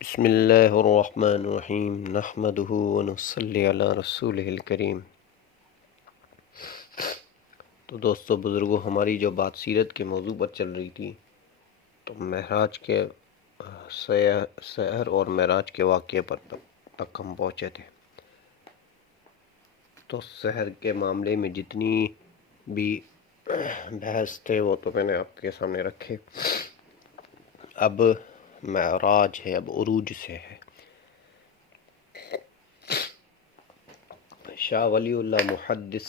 بسم اللہ الرحمن الرحیم نحمدہ ونصلی علی رسولہ الکریم۔ تو دوستو بزرگوں، ہماری جو بات سیرت کے موضوع پر چل رہی تھی، تو معراج کے سحر اور معراج کے واقعے پر تک ہم پہنچے تھے۔ تو سحر کے معاملے میں جتنی بھی بحث تھے وہ تو میں نے آپ کے سامنے رکھے۔ اب معراج ہے، اب عروج سے ہے۔ شاہ ولی اللہ محدث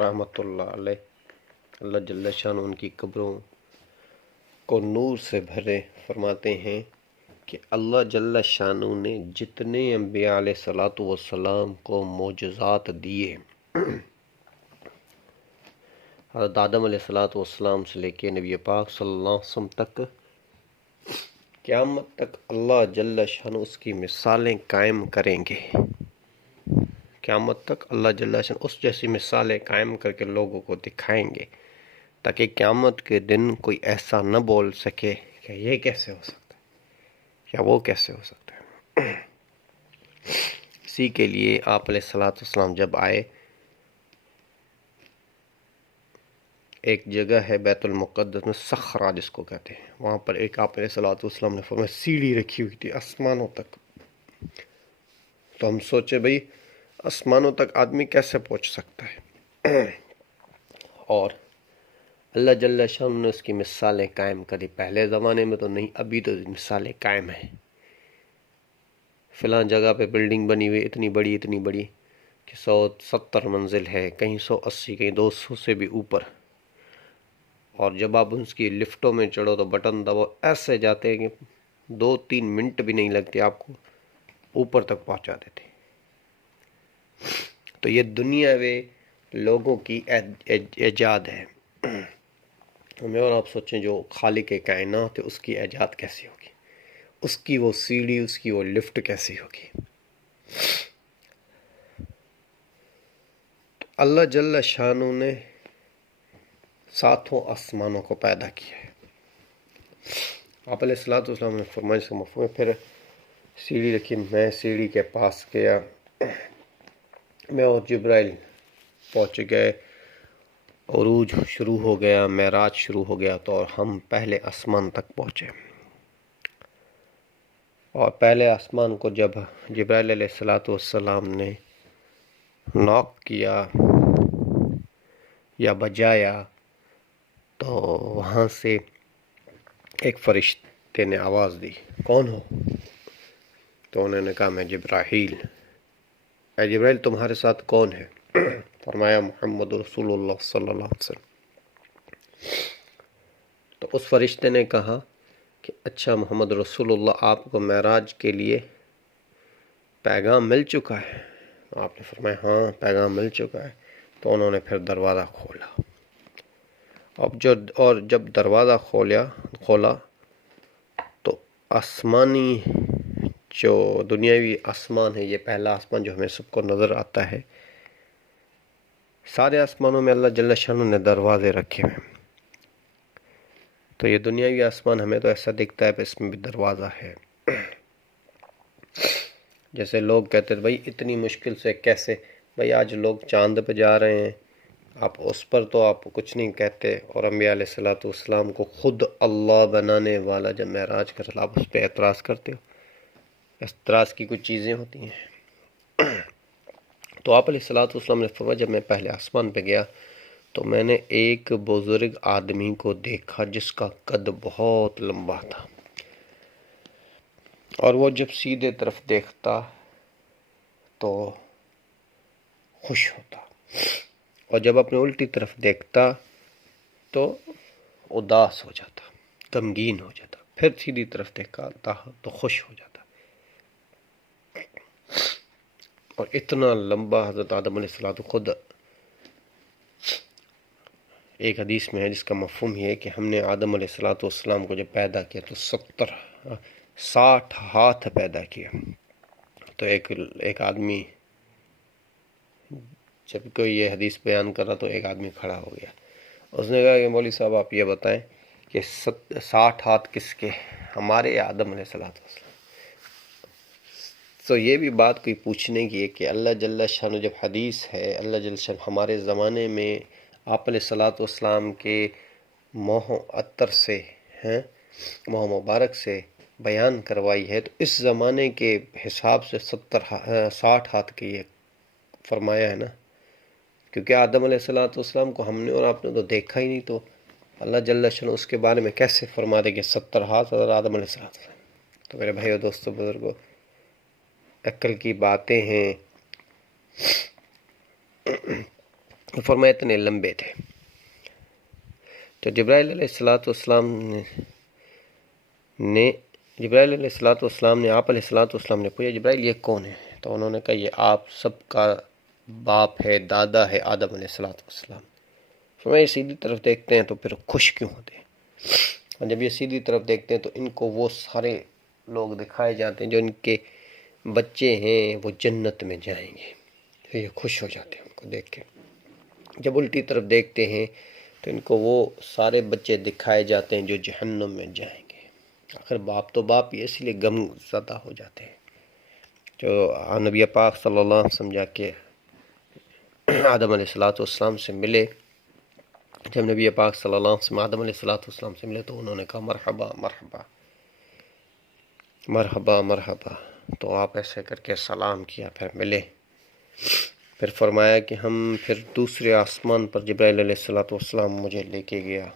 رحمۃ اللہ علیہ، اللہ جل شان ان کی قبروں کو نور سے بھرے، فرماتے ہیں کہ اللہ جل شان نے جتنے انبیاء علیہ الصلوۃ والسلام کو معجزات دیے، حضرت آدم علیہ الصلوۃ والسلام سے لے کے نبی پاک صلی اللہ علیہ وسلم تک، قیامت تک اللہ جل شان اس کی مثالیں قائم کریں گے۔ قیامت تک اللہ جل شان اس جیسی مثالیں قائم کر کے لوگوں کو دکھائیں گے، تاکہ قیامت کے دن کوئی ایسا نہ بول سکے کہ یہ کیسے ہو سکتا ہے یا وہ کیسے ہو سکتا ہے۔ اسی کے لیے آپ علیہ الصلوۃ والسلام جب آئے، ایک جگہ ہے بیت المقدس میں، صخرہ جس کو کہتے ہیں، وہاں پر ایک آپ علیہ الصلوۃ والسلام نے فرمایا سیڑھی رکھی ہوئی تھی آسمانوں تک۔ تو ہم سوچے بھئی آسمانوں تک آدمی کیسے پہنچ سکتا ہے؟ اور اللہ جل شان نے اس کی مثالیں قائم کری۔ پہلے زمانے میں تو نہیں، ابھی تو مثالیں قائم ہیں۔ فلاں جگہ پہ بلڈنگ بنی ہوئی اتنی بڑی کہ 170 منزل ہے، کہیں 180، کہیں 200 سے بھی اوپر۔ اور جب آپ اس کی لفٹوں میں چڑھو تو بٹن دباؤ، ایسے جاتے ہیں کہ 2-3 منٹ بھی نہیں لگتے، آپ کو اوپر تک پہنچا دیتے۔ تو یہ دنیاوی لوگوں کی ایجاد ہے۔ میں اور آپ سوچیں جو خالق کائنات ہے اس کی ایجاد کیسی ہوگی، اس کی وہ سیڑھی، اس کی وہ لفٹ کیسی ہوگی۔ تو اللہ جل شانہ نے ساتوں آسمانوں کو پیدا کیا ہے۔ آپ علیہ الصلوۃ والسلام نے فرمایا اس کا مفہوم ہے، پھر سیڑھی رکھی، میں سیڑھی کے پاس گیا، میں اور جبرائیل پہنچ گئے، عروج شروع ہو گیا، معراج شروع ہو گیا، تو ہم پہلے آسمان تک پہنچے۔ اور پہلے آسمان کو جب جبرائیل علیہ الصلوۃ والسلام نے ناک کیا یا بجایا، تو وہاں سے ایک فرشتے نے آواز دی، کون ہو؟ تو انہوں نے کہا میں جبرائیل۔ اے جبرائیل تمہارے ساتھ کون ہے؟ فرمایا محمد رسول اللہ صلی اللہ علیہ وسلم۔ تو اس فرشتے نے کہا کہ اچھا محمد رسول اللہ، آپ کو معراج کے لیے پیغام مل چکا ہے؟ آپ نے فرمایا ہاں پیغام مل چکا ہے۔ تو انہوں نے پھر دروازہ کھولا، اور جب دروازہ کھولا تو آسمانی جو دنیاوی آسمان ہے، یہ پہلا آسمان جو ہمیں سب کو نظر آتا ہے، سارے آسمانوں میں اللہ جل شانہ نے دروازے رکھے ہوئے ہیں۔ تو یہ دنیاوی آسمان ہمیں تو ایسا دکھتا ہے کہ اس میں بھی دروازہ ہے۔ جیسے لوگ کہتے ہیں بھائی اتنی مشکل سے کیسے، بھائی آج لوگ چاند پہ جا رہے ہیں، آپ اس پر تو آپ کچھ نہیں کہتے، اور انبیاء علیہ الصلوۃ والسلام کو خود اللہ بنانے والا جب معراج کرتا، آپ اس پہ اعتراض کرتے ہو؟ اعتراض کی کچھ چیزیں ہوتی ہیں۔ تو آپ علیہ الصلوۃ والسلام نے فرمایا جب میں پہلے آسمان پہ گیا تو میں نے ایک بزرگ آدمی کو دیکھا جس کا قد بہت لمبا تھا، اور وہ جب سیدھے طرف دیکھتا تو خوش ہوتا، اور جب اپنے الٹی طرف دیکھتا تو اداس ہو جاتا، غمگین ہو جاتا، پھر سیدھی طرف دیکھتا تو خوش ہو جاتا۔ اور اتنا لمبا حضرت آدم علیہ السلام خود، ایک حدیث میں ہے جس کا مفہوم یہ ہے کہ ہم نے آدم علیہ السلام کو جب پیدا کیا تو 60 ہاتھ پیدا کیا۔ تو ایک آدمی جب کوئی یہ حدیث بیان کر رہا تو ایک آدمی کھڑا ہو گیا، اس نے کہا کہ مولوی صاحب آپ یہ بتائیں کہ 60 ہاتھ کس کے، ہمارے یا آدم علیہ السلام؟ تو یہ بھی بات کوئی پوچھنے کی ہے کہ اللہ جل شانہ جب حدیث ہے، اللہ جل شانہ ہمارے زمانے میں آپ علیہ الصلاۃ والسلام کے موہ عطر سے ہیں موہ مبارک سے بیان کروائی ہے، تو اس زمانے کے حساب سے 60 ہاتھ کی یہ فرمایا ہے نا، کیونکہ آدم علیہ الصلاۃ والسلام کو ہم نے اور آپ نے تو دیکھا ہی نہیں، تو اللہ جل شانہ اس کے بارے میں کیسے فرما دے کہ 70 ہاتھ اور آدم علیہ الصلاۃ والسلام۔ تو میرے بھائیو دوستو بزرگو، عقل کی باتیں ہیں، فرمایا اتنے لمبے تھے۔ تو جبرائیل علیہ السلام نے آپ علیہ السلام نے پوچھا جبرائیل یہ کون ہے؟ تو انہوں نے کہا یہ آپ سب کا باپ ہے، دادا ہے، آدم علیہ السلام۔ فرمایا سیدھی طرف دیکھتے ہیں تو پھر خوش کیوں ہوتے ہیں؟ اور جب یہ سیدھی طرف دیکھتے ہیں تو ان کو وہ سارے لوگ دکھائے جاتے ہیں جو ان کے بچے ہیں، وہ جنت میں جائیں گے، تو یہ خوش ہو جاتے ہیں ان کو دیکھ کے۔ جب الٹی طرف دیکھتے ہیں تو ان کو وہ سارے بچے دکھائے جاتے ہیں جو جہنم میں جائیں گے۔ آخر باپ تو باپ ہی، اسی لیے غم زدہ ہو جاتے ہیں۔ جو نبی پاک صلی اللہ علیہ وسلم جا کے آدم علیہ السلام سے ملے، جب نبی پاک صلی اللہ علیہ وسلم آدم علیہ السلام سے ملے تو انہوں نے کہا مرحبا مرحبا مرحبا مرحبا، تو آپ ایسے کر کے سلام کیا، پھر ملے، پھر فرمایا کہ ہم پھر دوسرے آسمان پر جبرائیل علیہ السلام مجھے لے کے گیا،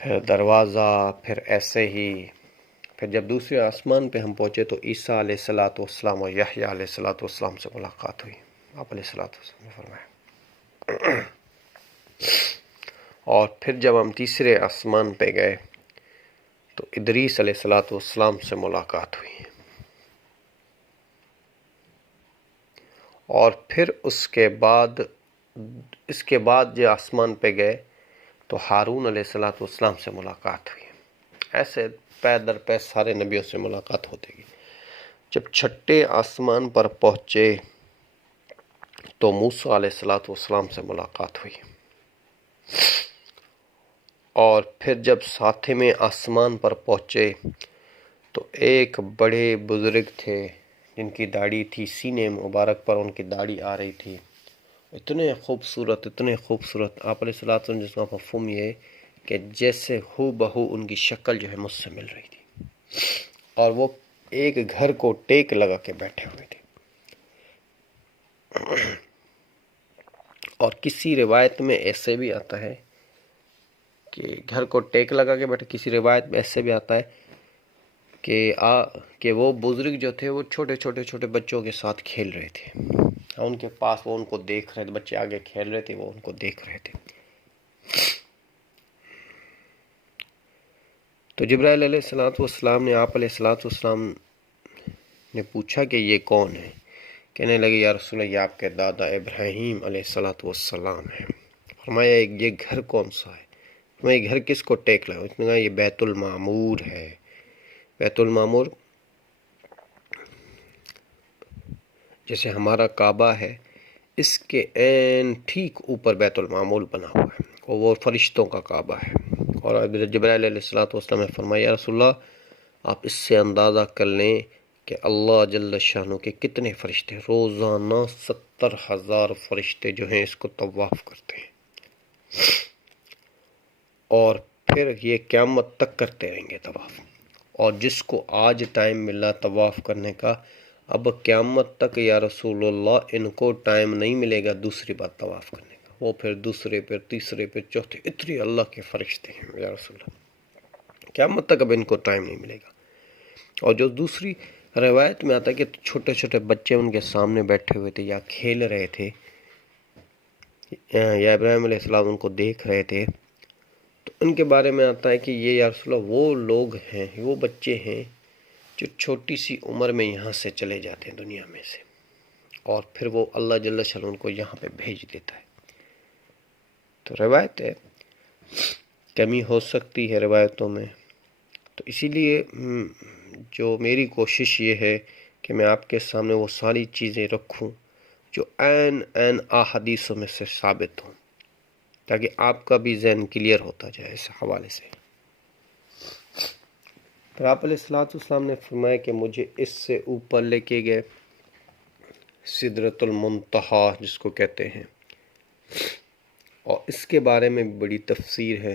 پھر دروازہ، پھر ایسے ہی، پھر جب دوسرے آسمان پہ ہم پہنچے تو عیسیٰ علیہ السلام اور یحییٰ علیہ السلام سے ملاقات ہوئی، آپ علیہ السلام نے فرمایا۔ اور پھر جب ہم تیسرے آسمان پہ گئے تو ادریس علیہ السلام سے ملاقات ہوئی، اور پھر اس کے بعد جو آسمان پہ گئے تو ہارون علیہ السلام سے ملاقات ہوئی۔ ایسے پے در پے سارے نبیوں سے ملاقات ہوتی گئی۔ جب چھٹے آسمان پر پہنچے تو موسیٰ علیہ السلام سے ملاقات ہوئی، اور پھر جب ساتویں آسمان پر پہنچے تو ایک بڑے بزرگ تھے جن کی داڑھی تھی، سینے مبارک پر ان کی داڑھی آ رہی تھی، اتنے خوبصورت آپ علیہ السلام جس کا مفہوم یہ ہے کہ جیسے ہو بہو ان کی شکل جو ہے مجھ سے مل رہی تھی، اور وہ ایک گھر کو ٹیک لگا کے بیٹھے ہوئے تھے۔ اور کسی روایت میں ایسے بھی آتا ہے کہ گھر کو ٹیک لگا کے بیٹھے، کسی روایت میں ایسے بھی آتا ہے کہ وہ بزرگ جو تھے وہ چھوٹے بچوں کے ساتھ کھیل رہے تھے، ان کے پاس وہ ان کو دیکھ رہے تھے، بچے آگے کھیل رہے تھے، وہ ان کو دیکھ رہے تھے۔ تو جبرائیل علیہ السلام نے آپ علیہ السلام نے پوچھا کہ یہ کون ہے؟ کہنے لگے یا رسول اللہ یہ آپ کے دادا ابراہیم علیہ السلام ہیں۔ فرمایا یہ گھر کون سا ہے؟ فرمایا یہ گھر کس کو ٹیک لگا؟ اس نے کہا یہ بیت المعمور ہے۔ بیت المعمور جیسے ہمارا کعبہ ہے، اس کے عین ٹھیک اوپر بیت المعمور بنا ہوا ہے، اور وہ فرشتوں کا کعبہ ہے۔ اور جبرائیل علیہ السلام نے فرمایا یا رسول اللہ آپ اس سے اندازہ کر لیں کہ اللہ جل شانہ کے کتنے فرشتے، روزانہ 70,000 فرشتے جو ہیں اس کو طواف کرتے ہیں، اور پھر یہ قیامت تک کرتے رہیں گے طواف۔ اور جس کو آج ٹائم ملا طواف کرنے کا، اب قیامت تک یا رسول اللہ ان کو ٹائم نہیں ملے گا دوسری بار طواف کرنے کا، وہ پھر دوسرے پھر تیسرے پھر چوتھے، اتنے اللہ کے فرشتے ہیں یا رسول اللہ، قیامت تک اب ان کو ٹائم نہیں ملے گا۔ اور جو دوسری روایت میں آتا ہے کہ چھوٹے بچے ان کے سامنے بیٹھے ہوئے تھے یا کھیل رہے تھے، یا ابراہیم علیہ السلام ان کو دیکھ رہے تھے، تو ان کے بارے میں آتا ہے کہ یہ یا رسول اللہ وہ لوگ ہیں، وہ بچے ہیں جو چھوٹی سی عمر میں یہاں سے چلے جاتے ہیں دنیا میں سے، اور پھر وہ اللہ جل شانہ ان کو یہاں پہ بھیج دیتا ہے۔ تو روایت ہے، کمی ہو سکتی ہے روایتوں میں، تو اسی لیے جو میری کوشش یہ ہے کہ میں آپ کے سامنے وہ ساری چیزیں رکھوں جو عین احادیثوں میں سے ثابت ہوں، تاکہ آپ کا بھی ذہن کلیئر ہوتا جائے اس حوالے سے۔ پھر آپ علیہ الصلوۃ والسلام نے فرمایا کہ مجھے اس سے اوپر لے کے گئے سدرۃ المنتہا جس کو کہتے ہیں، اور اس کے بارے میں بڑی تفسیر ہے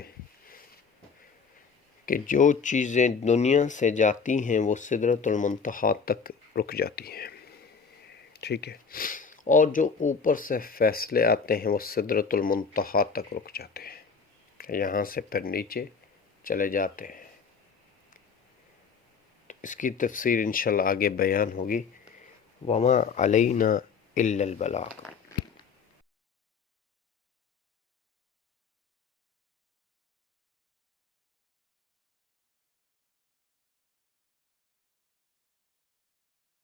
کہ جو چیزیں دنیا سے جاتی ہیں وہ سدرۃ المنتہا تک رک جاتی ہیں، ٹھیک ہے، اور جو اوپر سے فیصلے آتے ہیں وہ سدرۃ المنتہا تک رک جاتے ہیں، یہاں سے پھر نیچے چلے جاتے ہیں۔ تو اس کی تفسیر انشاءاللہ آگے بیان ہوگی۔ وما علینا الا البلاغ۔